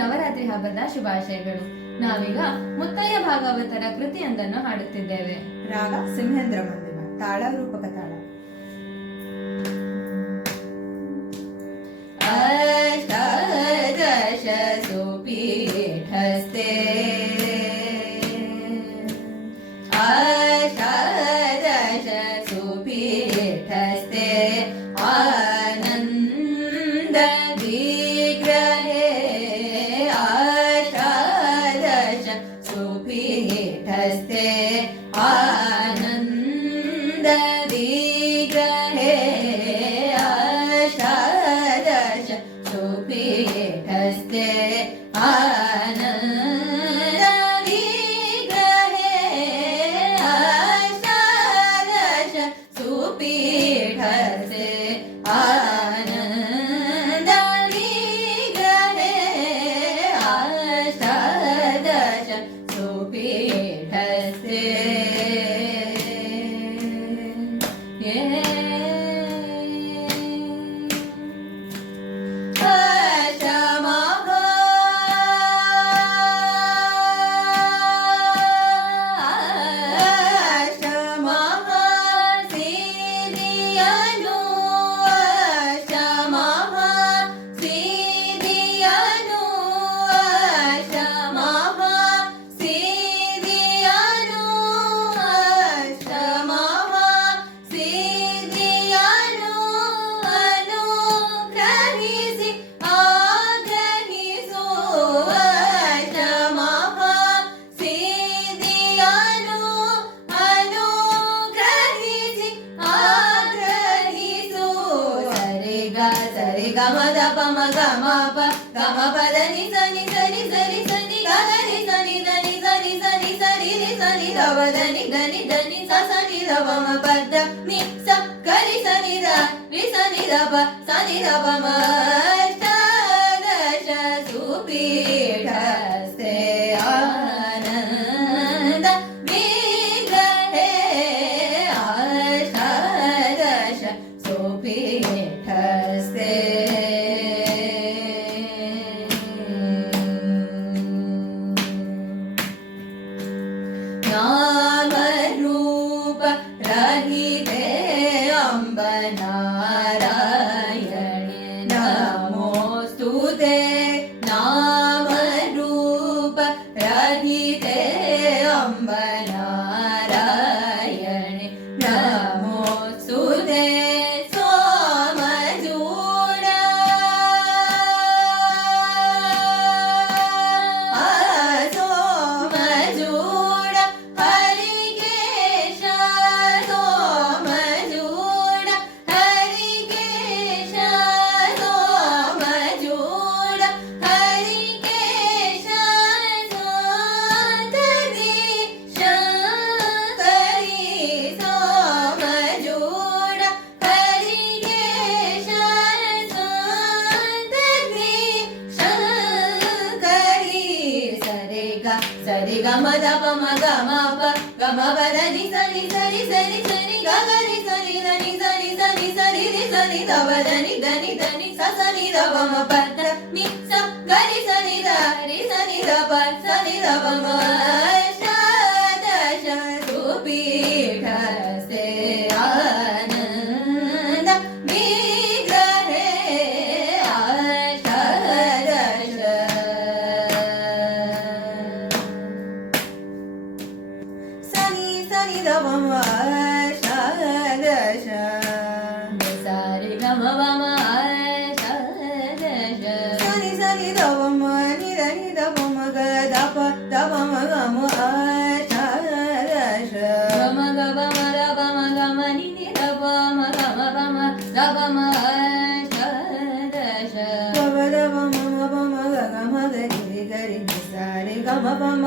ನವರಾತ್ರಿ ಹಬ್ಬದ ಶುಭಾಶಯಗಳು. ನಾವೀಗ ಮುತ್ತಯ್ಯ ಭಾಗವತರ ಕೃತಿಯೊಂದನ್ನು ಹಾಡುತ್ತಿದ್ದೇವೆ. ರಾಗ ಸಿಂಹೇಂದ್ರ ಮಂದಿರ, ತಾಳ ರೂಪಕ ತಾಳ. ಅಷ್ಟಾದಶ ಸುಪೀಠಸ್ಥೆ ಅಷ್ಟಾದಶ ಸುಪೀಠಸ್ಥೆ ಆನಂದ ವಿಗ್ರಹೇ ಅಷ್ಟಾದಶ ಸುಪೀಠಸ್ಥೆ ಆನಂದ ವಿಗ್ರಹೇ ಅಷ್ಟಾದಶ ಸುಪೀಠಸ್ಥೆ ಆನಂದ ವಿಗ್ರಹೇ ಅಷ್ಟಾದಶ ಸುಪೀಠಸ್ಥೆ ಆನಂದ ವಿಗ್ರಹೇ ಅಷ್ಟಾದಶ ಸುಪೀಠಸ್ಥೆ. ಸರಿ ಗಮ ದ ಪಮ ಗಮ ಪ ಗಮ ಪದ ನಿ ಸನಿ ಸರಿ ಸರಿ ಸನಿ ಗನಿ ಸನಿ ಧನಿ ಸನಿ ಸನಿ ಸರಿ ರಿ ಸನಿ ಧವ ಧನಿ ಗನಿ ಧನಿ ಸ ಸನಿ ಧವ ಮ ಪದ ನಿ ಸ ಗರಿ ಸನಿ ಧ ರಿ ಸನಿ ಧವ ಸನಿ ಧವ ಮ ಅಷ್ಟಾದಶ ಸುಪೀಠಸ್ಥೆ ಆನಂದ ವಿಗ್ರಹೇ ಅಷ್ಟಾದಶ ಸುಪೀಠಸ್ಥೆ. ನಾಮರೂಪ ರಹಿತೆ ಅಂಬ ನಾರಾಯಣಿ ನಮೋಸ್ತುತೆ. ನಾಮರೂಪ ರಹಿತೆ ಅಂಬ ನಾರಾಯಣಿ ನಮೋಸ್ತುತೆ. ಸರಿ ಗಮ ದ ಪಮ ಗಮ ಪ ಗಮ ಪದ ನಿ ಸನಿ ಸರಿ ಸರಿ ಸರಿ ಗ ಗರಿ ಸನಿ ಧನಿ ಸನಿ ಸನಿ ಸರಿ ರಿ ಸನಿ ಧವ ಧನಿ ಗನಿ ಧನಿ ಸ ಸನಿ ಧವ ಮ ಪದ ನಿ ಸ ಗರಿ ಸನಿ ಧ ರಿ ಸನಿ ಧವ ಸನಿ ಧವ ಮ ಅಷ್ಟಾದಶ ಸುಪೀಠಸ್ಥೆ ಆನಂದ ವಿಗ್ರಹೇ ಅಷ್ಟಾದಶ. ಸನಿ ಸನಿ ಧವ ಮ ಅಷ್ಟಾದಶ ಸರಿ ಗಮ ವಮ ಅಷ್ಟಾದಶ ಸನಿ ಸನಿ ಧವ ಮ ನಿ ಧ ನಿ ಧವ ಮ ಗ ಧ ಪ ಧವ ಮ ಗ ಮ ಅಷ್ಟಾದಶ ಗಮ ಗ ವ ಮ ರ ವ ಮ ಗ ಮ ನಿ ನಿ ಧ ವ ಮ ಗ ಮ ಗ ಮ ಧ ವ ಮ ಅಷ್ಟಾದಶ ಗ ವ ಧ ವ ಮ ಮ ವ ಮ ಗ ಗ ಮ ಗ ರಿ ರಿ ಗರಿ ನಿ ಸ ರಿ ಗ ಮ ಪ ಮ